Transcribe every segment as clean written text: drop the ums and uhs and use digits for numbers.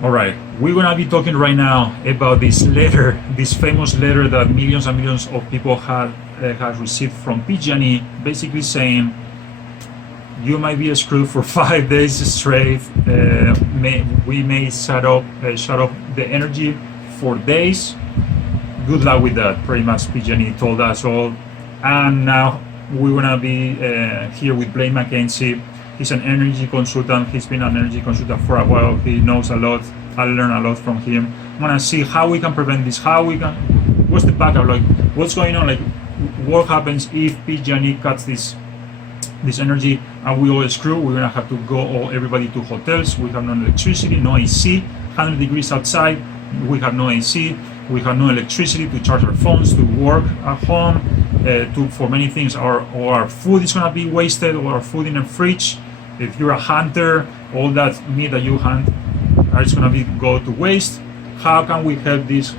All right, we're gonna be talking right now about this letter, this famous letter that millions and millions of people have received from PG&E, basically saying you might be screwed for 5 days straight. We may shut off the energy for days. Good luck with that. Pretty much, PG&E told us all. And now we're gonna be here with Blake McKenzie. He's an energy consultant. He's been an energy consultant for a while. He knows a lot. I learned a lot from him. I'm gonna see how we can prevent this. What's the backup? Like, what's going on? Like, what happens if PG&E cuts this energy and we all screw? We're gonna have to go everybody to hotels. We have no electricity, no AC. 100 degrees outside. We have no AC. We have no electricity to charge our phones, to work at home, for many things. Our food is gonna be wasted, or our food in the fridge. If you're a hunter, all that meat that you hunt is gonna go to waste. How can we help this?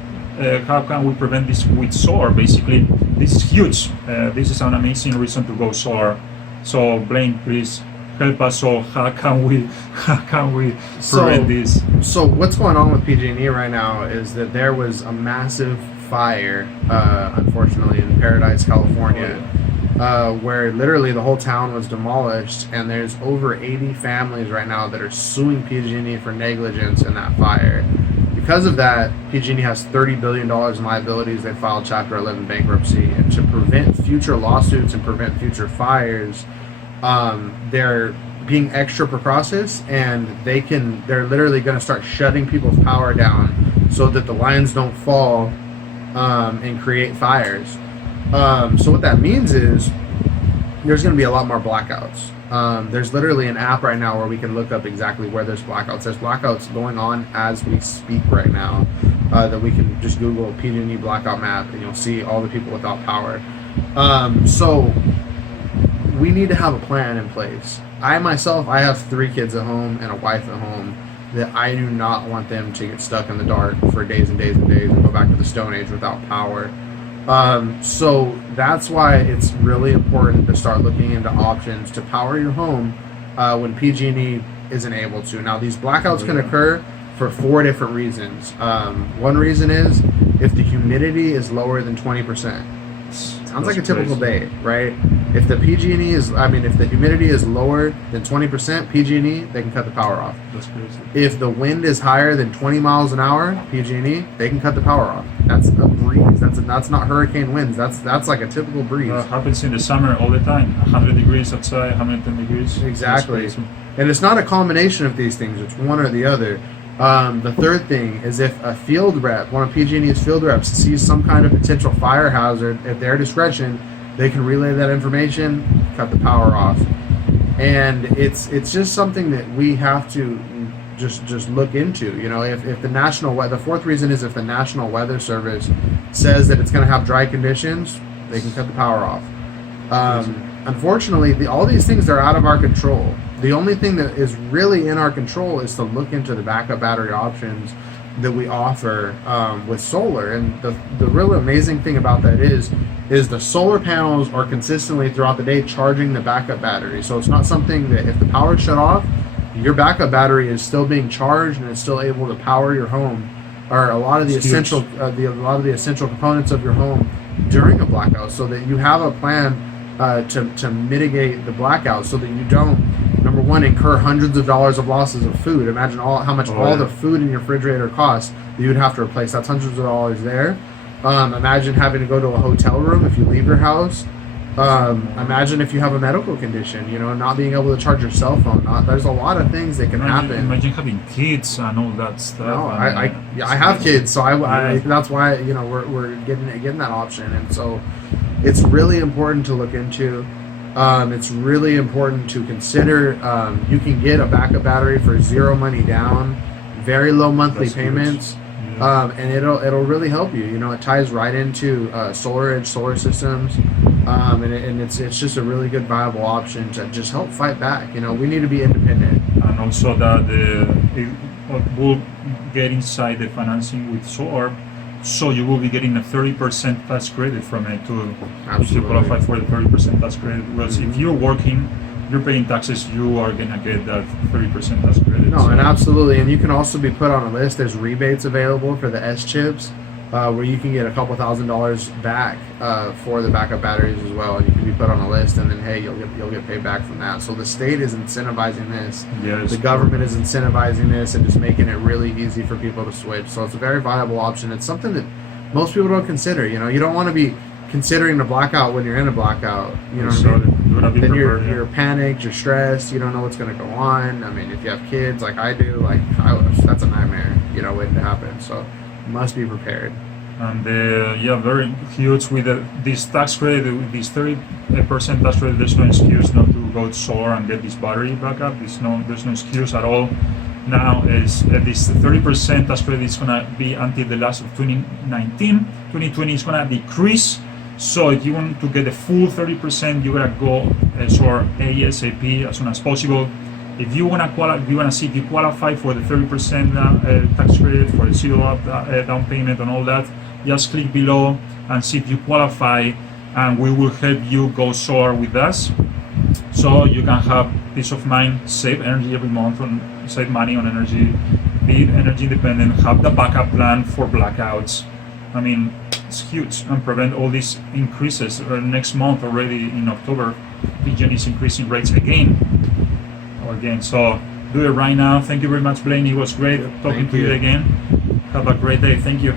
How can we prevent this with solar? Basically, this is huge. This is an amazing reason to go solar. So, Blaine, please help us. So, how can we prevent this? So, what's going on with PG&E right now is that there was a massive fire, unfortunately, in Paradise, California, where literally the whole town was demolished, and there's over 80 families right now that are suing PG&E for negligence in that fire. Because of that, PG&E has $30 billion in liabilities. They filed Chapter 11 bankruptcy, and to prevent future lawsuits and prevent future fires, they're being extra precautious, and they're literally going to start shutting people's power down so that the lines don't fall and create fires. So what that means is there's going to be a lot more blackouts. There's literally an app right now where we can look up exactly where there's blackouts. There's blackouts going on as we speak right now, that we can just Google PG&E blackout map, and you'll see all the people without power. So we need to have a plan in place. I have 3 kids at home and a wife at home that I do not want them to get stuck in the dark for days and days and days and go back to the Stone Age without power. So that's why it's really important to start looking into options to power your home when PG&E isn't able to. Now, these blackouts can occur for 4 different reasons. One reason is if the humidity is lower than 20%. Sounds like a typical day, right? If the humidity is lower than 20%, PG&E, they can cut the power off. That's crazy. If the wind is higher than 20 miles an hour, PG&E, they can cut the power off. That's a breeze. That's not hurricane winds. That's like a typical breeze. Happens in the summer all the time. 100 degrees outside, 110 degrees. Exactly. And it's not a combination of these things. It's one or the other. The third thing is if a field rep, one of PG&E's field reps, sees some kind of potential fire hazard, at their discretion, they can relay that information, cut the power off. And it's just something that we have to just look into. You know, if the fourth reason is if the National Weather Service says that it's going to have dry conditions, they can cut the power off. Unfortunately, all these things are out of our control. The only thing that is really in our control is to look into the backup battery options that we offer with solar. And the real amazing thing about that is the solar panels are consistently throughout the day charging the backup battery. So it's not something that if the power is shut off, your backup battery is still being charged and it's still able to power your home, or a lot of the essential components of your home during a blackout, so that you have a plan to mitigate the blackout, so that you don't, number one, incur hundreds of dollars of losses of food. Imagine how much the food in your refrigerator costs that you would have to replace. That's hundreds of dollars there. Imagine having to go to a hotel room if you leave your house. Imagine if you have a medical condition, not being able to charge your cell phone. There's a lot of things that can happen. Imagine having kids and all that stuff. No, I have kids, so I that's why we're getting that option, and so it's really important to look into. It's really important to consider. You can get a backup battery for zero money down, very low monthly payments. And it'll really help you. It ties right into solar systems, and it's just a really good viable option to just help fight back. We need to be independent. And also that it will get inside the financing with solar, so you will be getting a 30% tax credit from it too. Absolutely. To qualify for the 30% tax credit. Because if you're working you're paying taxes, you are gonna get that 30% tax credit. No, and absolutely, and you can also be put on a list. There's rebates available for the S chips, where you can get a couple $1,000s back for the backup batteries as well. And you can be put on a list, and then hey, you'll get paid back from that. So the state is incentivizing this. Yes. The government is incentivizing this and just making it really easy for people to switch. So it's a very viable option. It's something that most people don't consider. You know, you don't want to be considering the blackout when you're in a blackout. You know what I mean? You wanna be Then prepared, you're panicked, you're stressed, you don't know what's going to go on. I mean, if you have kids like I do, that's a nightmare, you know, waiting to happen. So you must be prepared. And very huge with this tax credit, with this 30% tax credit. There's no excuse not to go to solar and get this battery backup. There's no excuse at all. Now is this 30% tax credit is gonna be until the last of 2019. 2020 is gonna decrease. So if you want to get the full 30%, you gotta go solar ASAP as soon as possible. If you wanna see if you qualify for the 30% tax credit, for the zero down payment and all that, just click below and see if you qualify, and we will help you go solar with us, so you can have peace of mind, save energy every month, and save money on energy, be energy independent, have the backup plan for blackouts. I mean, it's huge, and prevent all these increases. Next month already in October, PG&E is increasing rates again. So do it right now. Thank you very much, Blaine. It was great talking to you again. Have a great day. Thank you.